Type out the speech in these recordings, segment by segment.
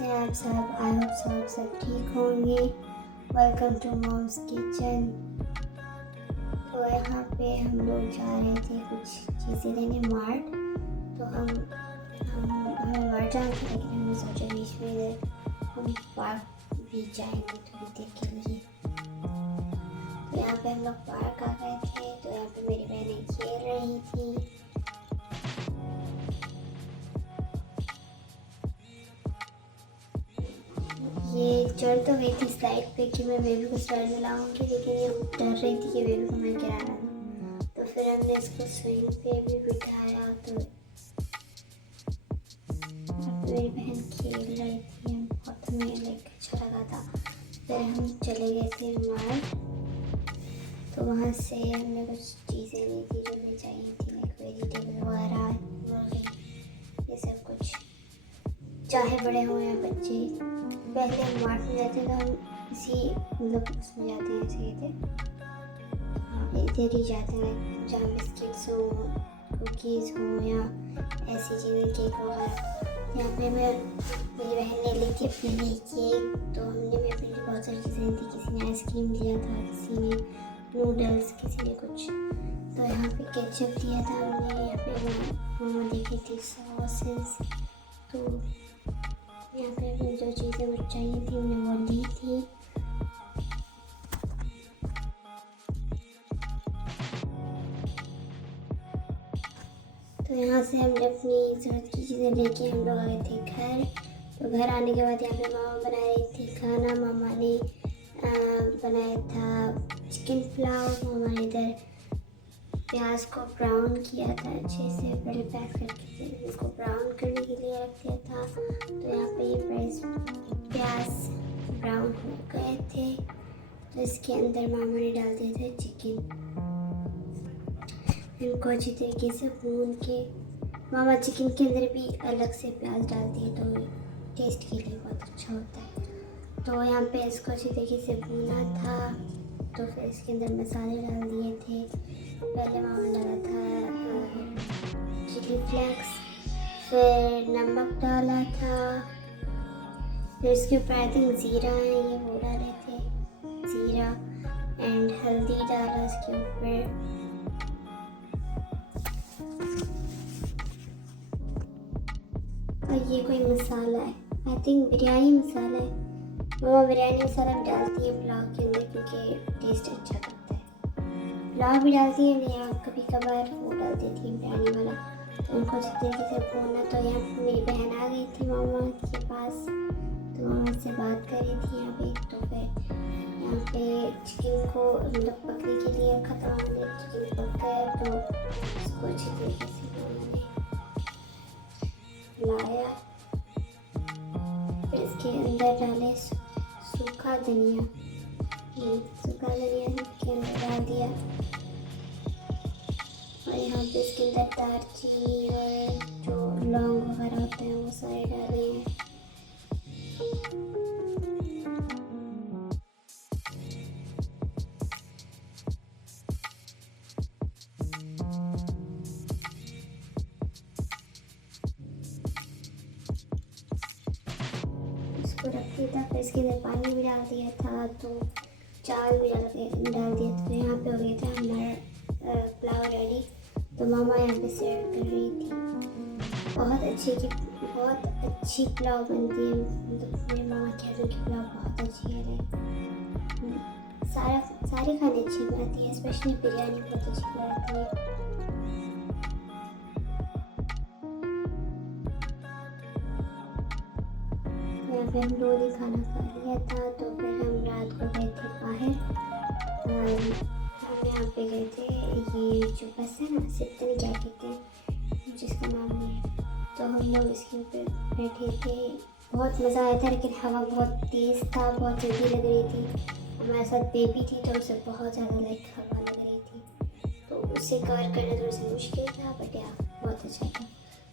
कैसे हैं आप सब? आई होप सब ठीक होंगे। Welcome to mom's kitchen. तो यहाँ पे हम लोग जा रहे थे कुछ चीज़ें लेने मार्ट। तो हमें मार्ट जाना था, लेकिन हमने सोचा बीच में हम पार्क भी जाएंगे थोड़ी देर के लिए। तो यहाँ पे हम लोग पार्क आ गए थे। तो यहाँ पे मेरी बहनें खेल रही थी। ये चढ़ तो गई थी स्लाइड पे कि मैं बेबी को स्लाइड में लाऊंगी, लेकिन ये डर रही थी कि बेबी को मैं गिराना ना। तो फिर हमने इसको स्विंग पे भी बिठाया। तो मेरी बहन खेल रही थी, बहुत हमें अच्छा लगा था। फिर हम चले गए थे मार्ट। तो वहाँ से हमने कुछ चीज़ें ली थी जो हमें चाहिए थी, लाइक वेजिटेबल वगैरह, ये सब कुछ। चाहे बड़े हो या बच्चे, पहले हम मार्ट में जाते तो हम इसी उसमें जाते हैं, ऐसे थे। हाँ, इधर ही जाते हैं जहाँ बिस्किट्स हो, कुकीज़ हो या ऐसी चीज़ें, केक वगैरह। यहाँ पे मेरी बहन ने ली थी अपने लिए केक। तो हमने भी अपने लिए बहुत सारी चीज़ें ली थी। किसी ने आइसक्रीम दिया था, किसी ने नूडल्स, किसी ने कुछ। तो यहाँ पे केचप दिया था हमने। यहाँ पे मम्मा देखी थी सॉसेस। तो यहाँ पे हमें जो चीज़ें मुझे चाहिए थी हमने वो ली थी। तो यहाँ से हमने अपनी ज़रूरत की चीज़ें लेके हम लोग आए थे घर। तो घर आने के बाद यहाँ पे मामा बना रही थी खाना। मामा ने बनाया था चिकन पुलाव। मामा ने इधर प्याज को ब्राउन किया था अच्छे से, पहले प्याज करके इसको ब्राउन करने के लिए रख दिया था। तो यहाँ पे ये प्याज ब्राउन हो गए थे। तो इसके अंदर मामा ने डाल दिया था चिकन। इनको अच्छी तरीके से भून के मामा चिकन के अंदर भी अलग से प्याज डाल दिए, तो टेस्ट के लिए बहुत अच्छा होता है। तो यहाँ पे इसको अच्छी तरीके से भूना था। तो फिर इसके अंदर मसाले डाल दिए थे। पहले मामा ने डाला था चिली फ्लेक्स, फिर नमक डाला था, फिर इसके ऊपर आई थिंक ज़ीरा है, ये वो डाले थे ज़ीरा, एंड हल्दी डाला इसके ऊपर। और ये कोई मसाला है, आई थिंक बिरयानी मसाला है। मामा बिरयानी मसाला भी डालती है पुलाव के अंदर क्योंकि टेस्ट अच्छा करता है। पुलाव भी डालती है या कभी कभार वो डाल देती है बिरयानी वाला। तो उनको अच्छी तरीके से भूना। तो यहाँ पर मेरी बहन आ गई थी मामा के पास। तो मामा से बात कर रही थी यहाँ पे। तो फिर यहाँ पे चिकन को मतलब पकने के लिए रखा था हमने। चिकन पक गया तो उसको अच्छी तरीके से मामा ने लाया। फिर इसके अंदर डाले सूखा धनिया। सूखा धनिया इसके अंदर डाल दिया। और यहाँ पे इसके अंदर दालचीनी और जो लौंग वगैरह होते हैं वो सारे डाले हैं। इसको रख दिया था। फिर इसके अंदर पानी भी डाल दिया था। तो चावल भी डाल दिया था। तो यहाँ पे हो गया था हमारा पुलाव रेडी। तो मामा यहाँ पे सर्व कर रही थी। बहुत अच्छी पुलाव बनती है। मतलब मेरे मामा कहते हैं कि पुलाव बहुत अच्छी है। सारे खाने अच्छी बनाती है, स्पेशली बिरयानी बहुत अच्छी बनाती है। यहाँ पे हम लोगों ने खाना खा लिया था। तो फिर हम रात को गए थे बाहर। हम यहाँ पे गए थे, ये जो बस है ना, सिप्तनी क्या कहते हैं, जिसका नाम नहीं है। तो हम लोग इसके ऊपर बैठे थे। बहुत मज़ा आया था, लेकिन हवा बहुत तेज़ था, बहुत जल्दी लग रही थी। हमारे साथ बेबी थी तो उसे बहुत ज़्यादा हवा लग रही थी। तो उसे कवर करना थोड़ा सा मुश्किल था, बट यार बहुत अच्छा था,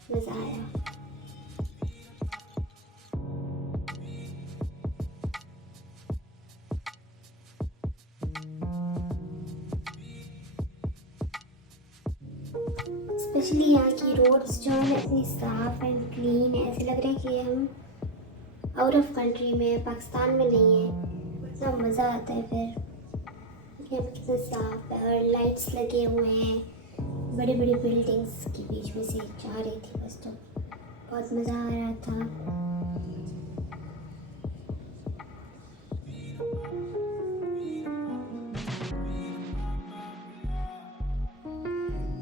मज़ा आया। स्पेशली यहाँ की रोड्स जो है इतनी साफ एंड क्लीन है, ऐसे लग रहा है कि आउट ऑफ कंट्री में है, पाकिस्तान में नहीं है। इतना मज़ा आता है फिर। यहाँ पे कितना साफ है और लाइट्स लगे हुए हैं, बड़ी बड़ी बिल्डिंग्स के बीच में से जा रही थी बस, तो बहुत मज़ा आ रहा था।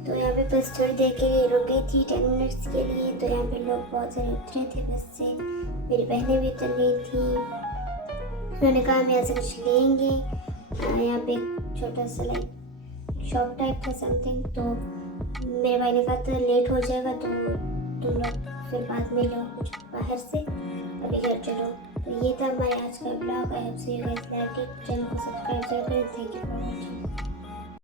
तो यहाँ पे बस थोड़ी देर के लिए रुक गई थी, 10 मिनट्स के लिए। तो यहाँ पे लोग बहुत सारे उतरे थे बस से, मेरी बहनें भी उतर गई थी। उन्होंने कहा हम यहाँ से कुछ लेंगे। यहाँ पे एक छोटा सा लाइक शॉप टाइप था समथिंग। तो मेरे भाई ने कहा था लेट हो जाएगा तो तुम लोग फिर बाद में लो कुछ बाहर से, अभी घर चलो। तो ये था हमारे आज का blog. I hope so you guys like it. Channel को सब्सक्राइब जरूर करें। Thank you for watching.